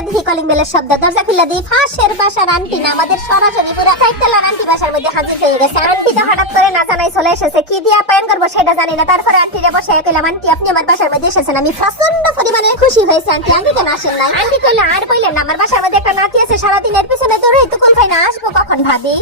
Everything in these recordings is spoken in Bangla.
হঠাৎ দেখি কলিং বেলের শব্দ। দরজা খুলে দিই, ফাঁসের বাসার আন্টি না, আমাদের সরাসরি পুরো চারতলার আন্টি বাসার মধ্যে হাজির হয়ে গেছে। আন্টি তো হঠাৎ করে না জানাই চলে এসেছে, কি দিয়ে আপ্যায়ন করবো সেটা জানি না। তারপরে আন্টিরে বসে কইলাম, আন্টি আপনি আমার বাসার মধ্যে এসেছেন। আমি প্রচন্ড পরিমাণে খুশি হয়েছে। আন্টি আন্টি কেন আসেন নাই? আন্টি কইলো আর কইলেন না, আমার বাসার মধ্যে একটা নাতি আছে, সারাদিনের পিছনে দৌড়ে তো কোন ফাইনা আসবো কখন ভাবি।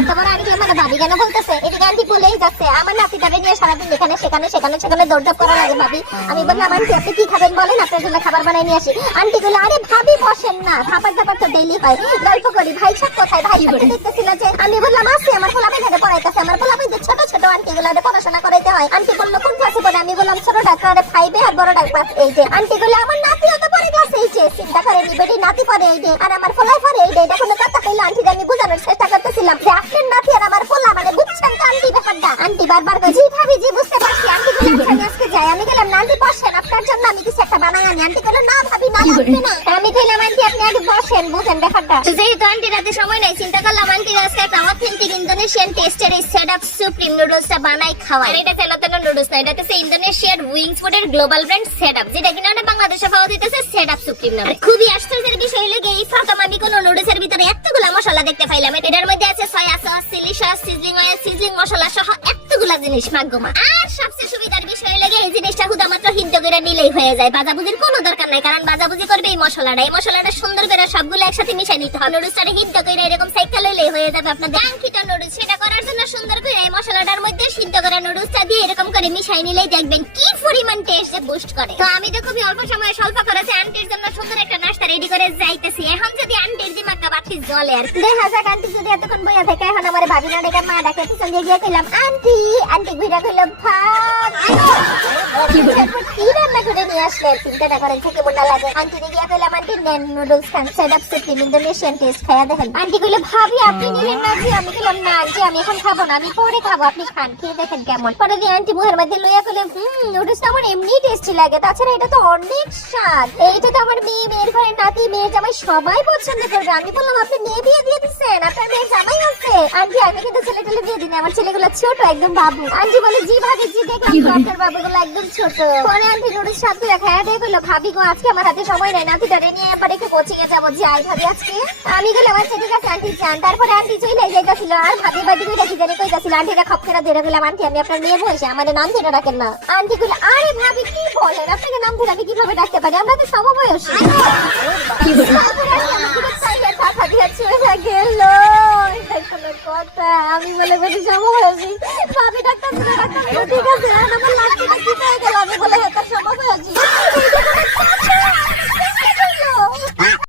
এত বড় আন্টি আমার ভাবি কেন বলতেছে? এদিকে আন্টি বলেই যাচ্ছে আমার নাতিটাকে নিয়ে সারাদিন এখানে সেখানে সেখানে সেখানে দৌড় করা লাগে ভাবি। আমি বললাম আন্টি আপনি কি খাবেন বলেন, আপনার জন্য খাবার বানাই নিয়ে আসি। আন্টি বলল আরে ভাবি বসেন না, খাবার দাবার তো ডেইলি হয়, গল্প করি। ভাই সব কোথায়? ভাই দেখতেছিল যে আমি বললাম আসি, আমার পোলা ভাই পড়াইতেছে। আমার পোলা ভাই ছোট ছোট আন্টি গুলো পড়াশোনা করাইতে হয়। আন্টি বলল কোন ক্লাসে পড়ে? আমি বললাম ছোটটা ক্লাসে 5 এ আর বড়টা ক্লাস 8 এ। আন্টি বলল আমার নাতিও তো পড়ে ক্লাস 8 এ। চিন্তা করে নি বেটি, নাতি পড়ে 8 এ আর আমার পোলা পড়ে 8 এ। এটা কোনো কথা কইলো? আন্টি আমি বোঝানোর চেষ্টা করতেছিলাম যে আপনার নাতি আর আমার পোলা মানে বুঝছেন তো আন্টি ব্যাপারটা। আন্টি বারবার কই জি ভাবি জি বুঝতে পারছি। আন্টি বলল আমি আজকে যাই। আমি গেলাম না আন্টি বসেন, আপনার জন্য আমি কিছু একটা বানাই আনি। আন্টি বলল না ভাবি না লাগবে না। আমি কইলাম আন্টি আপনি আগে বসেন, বুঝেন ব্যাপারটা। যেহেতু আন্টি রাতে সময় নাই, চিন্তা করলাম আন্টি আজকে একটা অথেন্টিক ইন্দোনেশিয়ান টেস্টের এই সেটআপ সুপ্রিম নুডলসটা বানাই খাওয়াই। এটা ফেলাতেন নুডলস না, এটা হচ্ছে ইন্দোনেশিয়ার উইংস ফুডের গ্লোবাল ব্র্যান্ড সেটআপ, যেটা কিনা আমরা বাংলাদেশে পাওয়া যাইতেছে সেটআপ সুপ্রিম নামে। খুবই আশ্চর্যের বিষয় হলো এই ফাঁকা আমি কোন নুডলসের ভিতরে এতগুলা মশলা দেখতে পাইলাম। এটার মধ্যে আছে soya sauce, chilli sauce, sizzling oil, sizzling masala সহ এতগুলা জিনিস মাগমা। আর সবচেয়ে সুবিধার বিষয় হলো এই জিনিসটা শুধুমাত্র হিদ্ধ করে নিলেই হয়ে যায়, ভাজাভুজির কোনো দরকার নাই। কারণ ভাজাভুজি করবে এই মশলাটা সুন্দর করে সবগুলো একসাথে মিশাই নিতে হবে। নুডলসটা হিদ্ধ করে এরকম সাইকেল লইলেই হয়ে যাবে আপনাদের কাঙ্ক্ষিত নুডলস। সেটা করার জন্য সুন্দর করে এই মশলাটার মধ্যে সিদ্ধ করা নুডলসটা দিয়ে এরকম করে মিশাই নিলেই দেখবেন কি পরিমাণ টেস্ট বুস্ট করে। তো আমি তো খুবই অল্প সময়ে স্বল্প খরচে আন্টির জন্য সুন্দর একটা নাস্তা রেডি করে যাইতেছি। এখন যদি আন্টির দিমাগটা বাকি জ্বলে আর দেখা যাক আন্টি যদি এতক্ষণ বইয়া থাকে। এখন আমার ভাবি না ডেকে মা ডাকে, পিছন দিয়ে গিয়ে কইলাম আন্টি। আন্টি ঘুরে কইলাম ভাত কি রান্না করে নিয়ে আসলে? চিন্তাটা করেন থেকে মনে লাগে। আন্টি গিয়ে কইলাম আন্টি নেন নুডলস খান, সেটআপ সুপ্রিম ইন্দোনেশিয়ান টেস্ট খাইয়া দেখেন। আন্টি কইলো ভাবি আপনি নিলেন না জি? আমি কইলাম না আন্টি আমি এখন খাবো না, আমি পরে খাবো, আপনি খান, খেয়ে দেখেন কেমন। পরে দিয়ে আন্টি মুখের মধ্যে লইয়া কইলেন নুডলসটা আমার এমনি টেস্টি লাগে, তাছাড়া এটা তো অনেক স্বাদ, এইটা তো আমার মেয়ের ঘরে নাতি মেয়ে জামাই সবাই পছন্দ করবে। আমি বললাম আপনি মেয়ে বিয়ে দিয়ে দিচ্ছেন, আপনার মেয়ে জামাই আছে? আন্টি আমি কিন্তু ছেলে টেলে বিয়ে দিই, আমার ছেলেগুলো ছোট একদম বাবু। আন্টি বলে জি ভাবি জি দেখলাম তো আপনার বাবুগুলো একদম ছোট। পরে আন্টি নুডলস সাথে খাইয়া দিয়ে কইলো ভাবি গো আজকে আমার হাতে সময় নাই, নাতিটারে নিয়ে এবার একটু কোচিং এ যাবো, যাই ভাবি আজকে। আমি গেলাম আচ্ছা ঠিক আছে আন্টি যান। তারপরে আন্টি চলে যাইতাছিল আর ভাবি বাদি কইরা কি জানি কইতাছিল। আন্টিটা খপ করে ধরে গেলাম আন্টি আমি আপনার মেয়ে বয়সে আমার নাম ধরে ডাকেন না। আন্টি কইলো আরে ভাবি কি বলেন, আপনাকে নাম ধরে আমি কিভাবে ডাকতে পারি, আমরা তো সমবয়সী। আমি বলে বলি সমবয়সী,